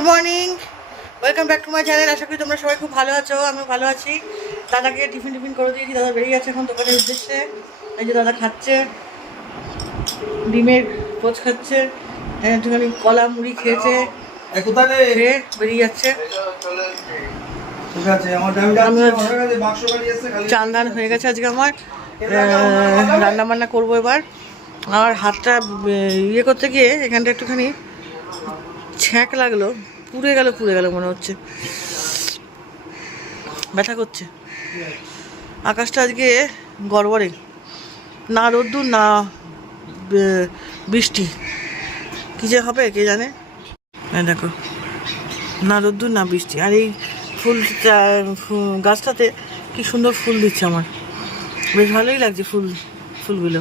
Good morning, welcome back to my channel. আশা করি তোমরা সবাই খুব ভালো আছো, আমিও ভালো আছি। দাদাকে টিফিন করে দিয়েছি, দাদা বেরিয়ে গেছে এখন দোকানের উদ্দেশ্যে। এই যে দাদা খাচ্ছে, ডিমের পোচ খাচ্ছে, একটুখানি কলা মুড়ি খেয়েছে, খেয়ে বেরিয়ে যাচ্ছে। চান দান হয়ে গেছে আজকে আমার, রান্না বান্না করবো এবার। আমার হাতটা ইয়ে করতে গিয়ে এখানটা একটুখানি ছ্যাঁক লাগলো, পুড়ে গেল মনে হচ্ছে, ব্যথা করছে। আকাশটা আজকে গড়বড়ে, না রোদ্দুর না বৃষ্টি, কী যে হবে কে জানে। দেখো, না রোদ্দুর না বৃষ্টি, আর এই ফুলটা গাছটাতে কি সুন্দর ফুল দিচ্ছে, আমার বেশ ভালোই লাগছে ফুলগুলো।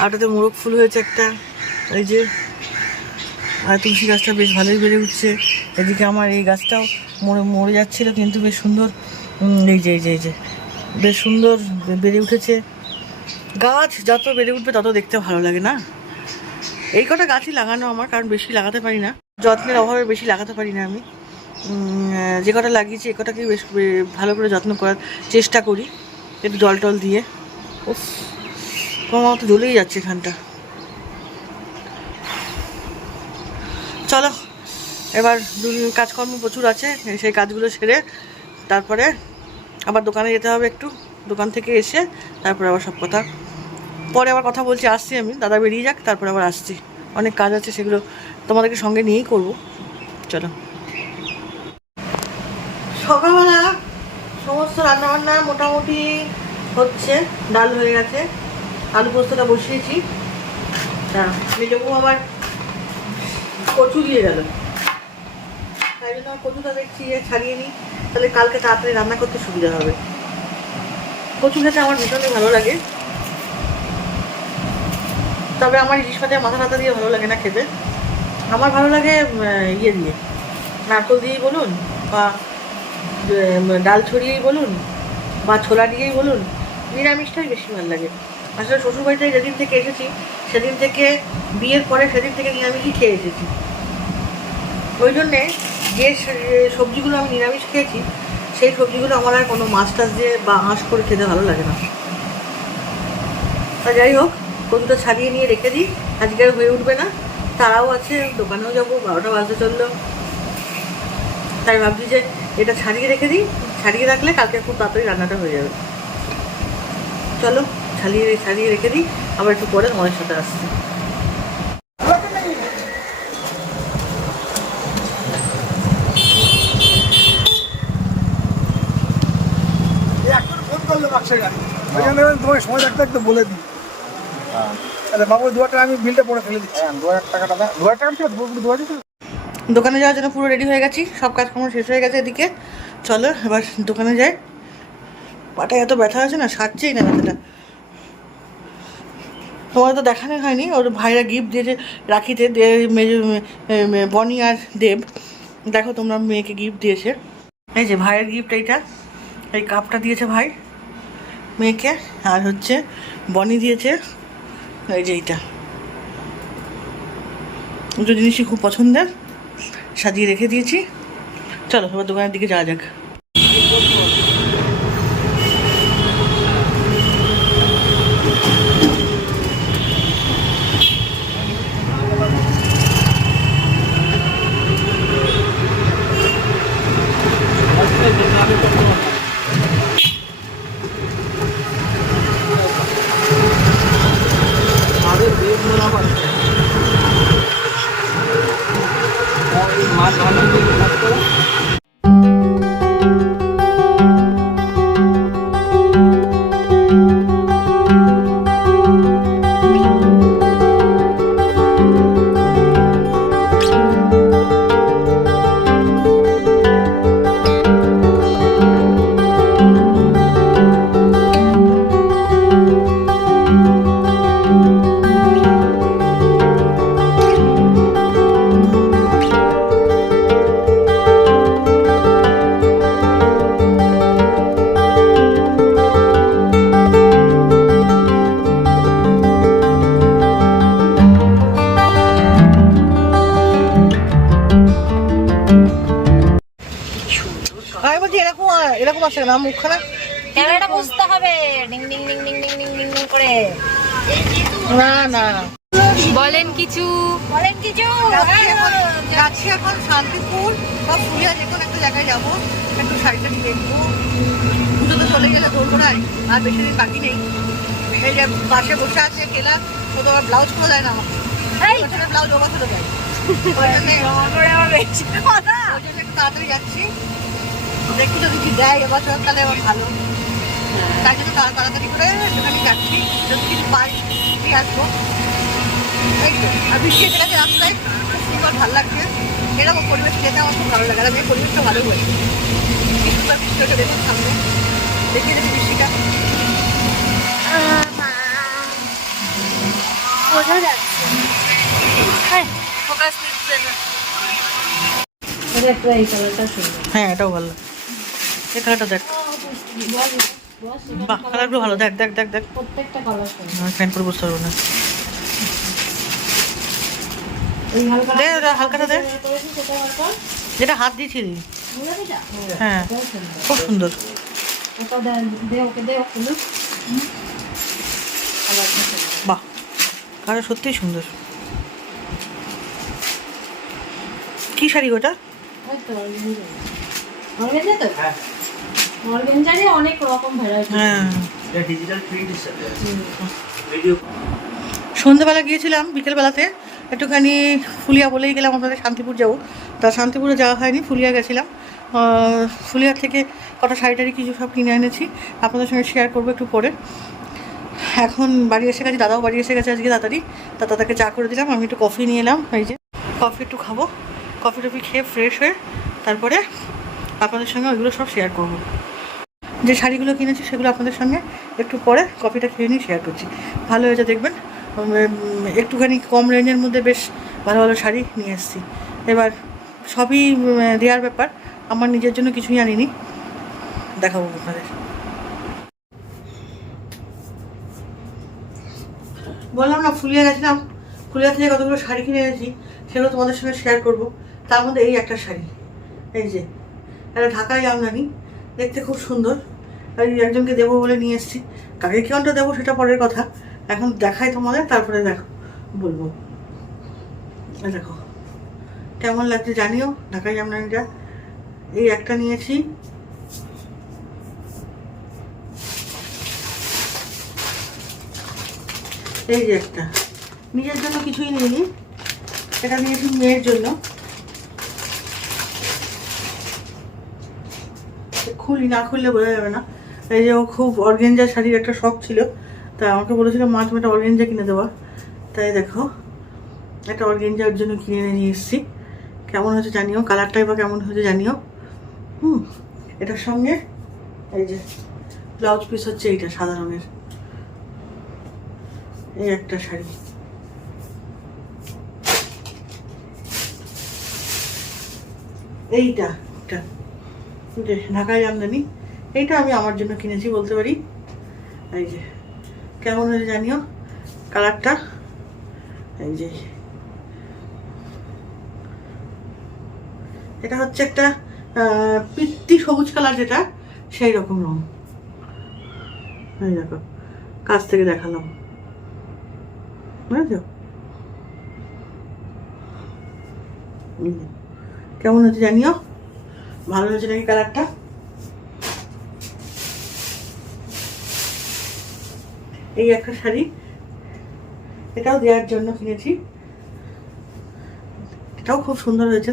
আর ওটাতে মোরগ ফুল হয়েছে একটা, এই যে, আর তুলসী গাছটা বেশ ভালোই বেড়ে উঠছে। এদিকে আমার এই গাছটাও মরে যাচ্ছিলো, কিন্তু বেশ সুন্দর, এই যে বেশ সুন্দর বেড়ে উঠেছে। গাছ যত বেড়ে উঠবে তত দেখতে ভালো লাগে না? এই কটা গাছই লাগানো আমার, কারণ বেশি লাগাতে পারি না, যত্নের অভাবে বেশি লাগাতে পারি না আমি। যে কটা লাগিয়েছি এ কটাকেই বেশ ভালো করে যত্ন করার চেষ্টা করি, একটু জল টল দিয়ে। উফ, তোমার তো জ্বলেই যাচ্ছে এখানটা। চলো, এবার কাজকর্ম প্রচুর আছে, সেই কাজগুলো সেরে তারপরে আবার দোকানে যেতে হবে একটু। দোকান থেকে এসে তারপরে আবার সব কথা পরে আবার কথা বলছি। আসছি আমি, দাদা বেরিয়ে যাক, তারপরে আবার আসছি। অনেক কাজ আছে, সেগুলো তোমাদেরকে সঙ্গে নিয়েই করব। চলো। সকালবেলা সমস্ত রান্নাবান্না মোটামুটি হচ্ছে, ডাল হয়ে গেছে, আলু পোস্তটা বসিয়েছি। মেজবু আবার কচু দিয়ে গেল, তাই জন্য কচুটা দেখছি ছাড়িয়ে নিই, তাহলে কালকে তাড়াতাড়ি রান্না করতে সুবিধা হবে। কচু খেতে আমার ভীষণই ভালো লাগে, তবে আমার ইলিশ মাছের মাথা টাথা দিয়ে ভালো লাগে না খেতে। আমার ভালো লাগে ইয়ে দিয়ে, নারকেল দিয়েই বলুন, বা ডাল ছড়িয়েই বলুন, বা ছোলা দিয়েই বলুন, নিরামিষটাই বেশি ভালো লাগে। আসলে শ্বশুরবাড়িতে যেদিন থেকে এসেছি, সেদিন থেকে, বিয়ের পরে সেদিন থেকে নিরামিষই খেয়ে এসেছি। ওই জন্যে যে সবজিগুলো আমি নিরামিষ খেয়েছি, সেই সবজিগুলো আমার আর কোনো মাছ টাছ দিয়ে বা আঁশ করে খেতে ভালো লাগে না। তা যাই হোক, কচুটা ছাড়িয়ে নিয়ে রেখে দিই, আজকে আর হয়ে উঠবে না, তারাও আছে, দোকানেও যাবো, 12টা বাজতে চললো। তাই ভাবছি যে এটা ছাড়িয়ে রেখে দিই, ছাড়িয়ে রাখলে কালকে খুব তাড়াতাড়ি রান্নাটা হয়ে যাবে। চলো, ছাড়িয়ে রেখে দিই, আবার একটু পরে তোমাদের সাথে আসছি। তোমাকে সময় থাকতে একটু বলে দিই, বাবু 2000 টাকা আমি বিলটা পরে ফেলে দিচ্ছি। 2000 টাকাটা 2000 টাকা ছিল, 2000। দোকানে যাওয়ার জন্য পুরো রেডি হয়ে গেছি, সব কাজকর্ম শেষ হয়ে গেছে এদিকে। চলো এবার দোকানে যাই। পাটায় এত ব্যথা আছে না, সারছেই না ব্যথাটা। তোমার তো দেখানো হয়নি, ওর ভাইরা গিফট দিয়েছে রাখিতে, বনি আর দেব। দেখো তোমরা, মেয়েকে গিফট দিয়েছে, এই যে ভাইয়ের গিফট এইটা, এই কাপটা দিয়েছে ভাই মেয়েকে। আর হচ্ছে বনি দিয়েছে এই যে এইটা, দুটো জিনিসই খুব পছন্দের, সাজিয়ে রেখে দিয়েছি। চলো এবার দোকানের দিকে যাওয়া যাক। বলছি এরকম এরকম আসে না মুখখানা। ক্যামেরাটা বুঝতে হবে, ding ding ding ding ding ding ding ding করে। না না বলেন কিছু, বলেন কিছু। যাচ্ছি এখন শান্তিপুর বা ফুলিয়া যে কোনো একটা জায়গায় যাবো, একটু শাড়িটা দেখবো। পুজো তো চলে গেলে ধরবো না, আর বেশি দিন বাকি নেই। এই যে পাশে বসে আছে কেলা, ও তো আবার ব্লাউজ খুলে দেয় না আমাকে, ব্লাউজ ওবা খুলে দেয়। ওই জন্য একটু তাড়াতাড়ি যাচ্ছি, দেখি যদি কি দেয় এবছর তাহলে আমার ভালো। তাই জন্য তাড়াতাড়ি করে সেখানে যাচ্ছি, যদি কিছু পাই ঠিক আসবো। এই তো, আর বৃষ্টি এসে গেছে রাস্তায়, খুব সুন্দর ভালো লাগছে। এরকম পরিবেশ যেতে আমার খুব ভালো লাগে, আর এই পরিবেশটা ভালো হয়েছে। কি সুন্দর বৃষ্টি হচ্ছে দেখুন সামনে, দেখিয়ে দেখি বৃষ্টিটা। বোঝা যাচ্ছে, ফোকাস নিচ্ছে না। এই কালারটা সুন্দর। হ্যাঁ এটাও ভালো, এই কালারটা দেখ, বাহ কালারগুলো ভালো। দেখ দেখ দেখ দেখ, প্রত্যেকটা কালার সুন্দর। আমি ফ্যান করে বুঝতে পারবো না। এই হালকা দে ওটা হালকাটা দে, করেছি সেটা হালকা। যেটা হাত দিয়েছিলি। গোলাপিটা? হ্যাঁ এটাও সুন্দর। খুব সুন্দর। ওটা দে ওকে, দে ওকে। কালারটা সুন্দর। বাহ কালার সত্যিই সুন্দর। কি শাড়ি ওটা? ওই তো অর্গানজা তো? অর্গানজারে অনেক রকম ভ্যারাইটি। হ্যাঁ ডিজিটাল প্রিন্ট হিসেবে ভিডিও। সন্ধ্যেবেলা গিয়েছিলাম, বিকেলবেলাতে একটুখানি ফুলিয়া বলেই গেলাম আপনাদের শান্তিপুর যাবো। তা শান্তিপুরে যাওয়া হয়নি, ফুলিয়া গেছিলাম। ফুলিয়ার থেকে কটা শাড়ি টাড়ি কিছু সব কিনে এনেছি, আপনাদের সঙ্গে শেয়ার করবো একটু পরে। এখন বাড়ি এসে গেছি, দাদাও বাড়ি এসে গেছে আজকে তাড়াতাড়ি। তা দাদাকে চা করে দিলাম, আমি একটু কফি নিয়ে এলাম। এই যে কফি একটু খাবো, কফি টফি খেয়ে ফ্রেশ হয়ে তারপরে আপনাদের সঙ্গে ওইগুলো সব শেয়ার করবো। যে শাড়িগুলো কিনেছি সেগুলো আপনাদের সঙ্গে একটু পরে কফিটা খেয়ে নিয়ে শেয়ার করছি। ভালো হয়েছে দেখবেন, একটুখানি কম রেঞ্জের মধ্যে বেশ ভালো ভালো শাড়ি নিয়ে এসেছি। এবার সবই দেওয়ার ব্যাপার, আমার নিজের জন্য কিছুই আনিনি, দেখাবো আপনাদের। বললাম না ফুলিয়া গেছিলাম, ফুলিয়া থেকে কতগুলো শাড়ি কিনে এনেছি, সেগুলো তোমাদের সঙ্গে শেয়ার করবো। তার মধ্যে এই একটা শাড়ি, এই যে এটা ঢাকায় আমদানি, দেখতে খুব সুন্দর। এই একজনকে দেবো বলে নিয়ে এসেছি, কাকে কেমনটা দেবো সেটা পরের কথা, এখন দেখাই তোমাদের, তারপরে দেখো বলবো। দেখো কেমন লাগছে জানিও, ঢাকাই আমদানিটা। এই একটা নিয়েছি, এই যে একটা, নিজের জন্য কিছুই নিইনি, এটা নিয়েছি মেয়ের জন্য। খুলি না খুললে বোঝা যাবে না। এই যে ও খুব অর্গেঞ্জা শাড়ির একটা শখ ছিল, তা আমাকে বলেছিল মা তুমি একটা অর্গেঞ্জা কিনে দেওয়া। তাই দেখো একটা অর্গেঞ্জার জন্য কিনে এনে নিয়ে এসেছি। কেমন হয়েছে জানিও, কালারটাই বা কেমন হয়েছে জানিও। এটার সঙ্গে এই যে ব্লাউজ পিস হচ্ছে এইটা সাদা রঙের, এই একটা শাড়ি। এইটা ঢাকায় আমদানি, এইটা আমি আমার জন্য কিনেছি বলতে পারি। এই যে কেমন হয়েছে জানিও কালারটা, এই যে এটা হচ্ছে একটা পিত্তি সবুজ কালার, যেটা সেই রকম রং। এই দেখো কাছ থেকে দেখালাম, বুঝেছো কেমন হচ্ছে জানিও, ভালো হয়েছে নাকি কালারটা। এই একটা শাড়ি, এটাও দেওয়ার জন্য কিনেছি, এটাও খুব সুন্দর হয়েছে।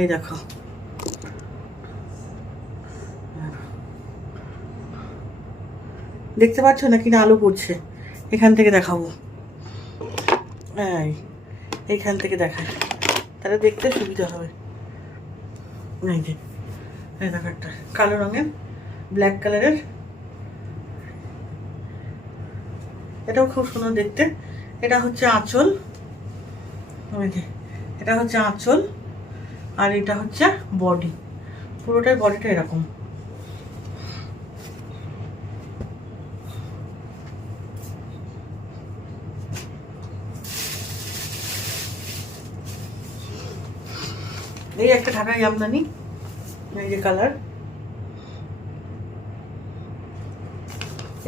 এই দেখো দেখতে পাচ্ছ না কিনা, আলো পড়ছে, এখান থেকে দেখাবো। এইখান থেকে দেখায় তাহলে দেখতে সুবিধা হবে। এই যে এই দেখো একটা কালো রঙের ব্ল্যাক কালারের, এটাও খুব সুন্দর দেখতে। এটা হচ্ছে আঁচল, ওই যে এটা হচ্ছে আঁচল, আর এটা হচ্ছে বডি, পুরোটাই বডিটা এরকম। এই একটা ঢাকাই আমদানি, এই যে কালার,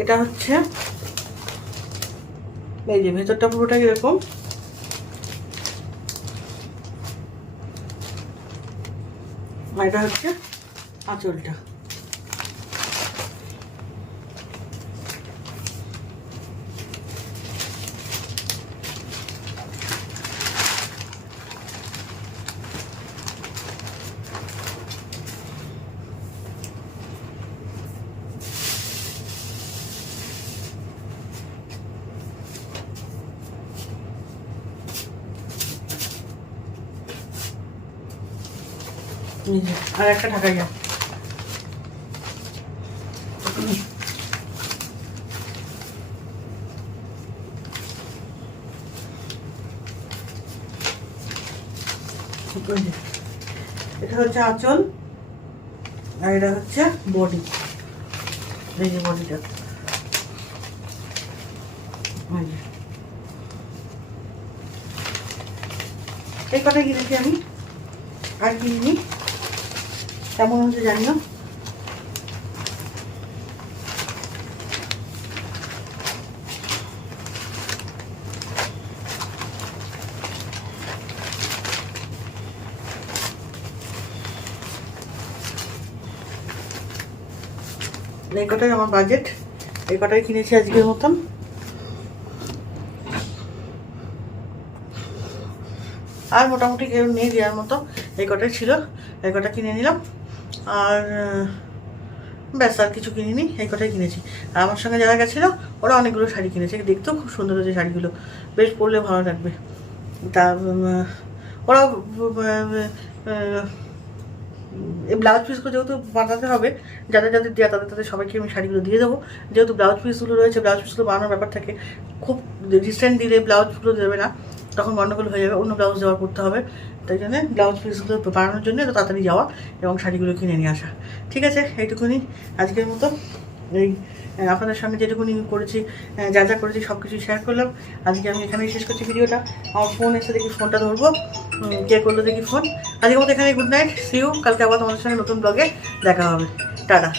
এটা হচ্ছে এই যে ভেতরটা পুরোটা এরকম, আর এটা হচ্ছে আঁচলটা। আর একটা ঢাকাই যা, এটা হচ্ছে আঁচল আর এটা হচ্ছে বডি। এই যে বডিটা এই কটাই কিনেছি আমি, আর কিনিনি। কেমন হচ্ছে জানি না। এই কটাই আমার বাজেট, এই কটাই কিনেছি আজকের মতন। আর মোটামুটি কেউ নেই দেওয়ার মতো, এই কটাই ছিল, এই কটা কিনে নিলাম। আর ব্যাস আর কিছু কিনিনি, এই কটাই কিনেছি। আর আমার সঙ্গে যারা গেছিলো ওরা অনেকগুলো শাড়ি কিনেছে, দেখতেও খুব সুন্দর হয়েছে শাড়িগুলো, বেশ পরলে ভালো লাগবে। তা ওরা এই ব্লাউজ পিসগুলো যেহেতু বানাতে হবে, যাদের যাদের দেওয়া তাদের সবাইকে আমি শাড়িগুলো দিয়ে দেবো। যেহেতু ব্লাউজ পিসগুলো রয়েছে, ব্লাউজ পিসগুলো বানানোর ব্যাপার থাকে, খুব রিসেন্ট দিলে ব্লাউজগুলো দেবে না, তখন গন্ডগোল হয়ে যাবে, অন্য ব্লাউজ দেওয়ার করতে হবে। তাই জন্য ব্লাউজ পিসগুলো বানানোর জন্য এত তাড়াতাড়ি যাওয়া এবং শাড়িগুলো কিনে নিয়ে আসা। ঠিক আছে, এইটুকুনি আজকের মতো। এই আপনাদের সঙ্গে যেটুকুনি করেছি, যা যা করেছি সব কিছু শেয়ার করলাম। আজকে আমি এখানেই শেষ করছি ভিডিওটা। আমার ফোন এসে দেখি, ফোনটা ধরবো, কে করলো দেখি ফোন। আজকের মতো এখানে গুড নাইট, সি ইউ। কালকে আবার তোমাদের সঙ্গে নতুন ব্লগে দেখা হবে। টাটা।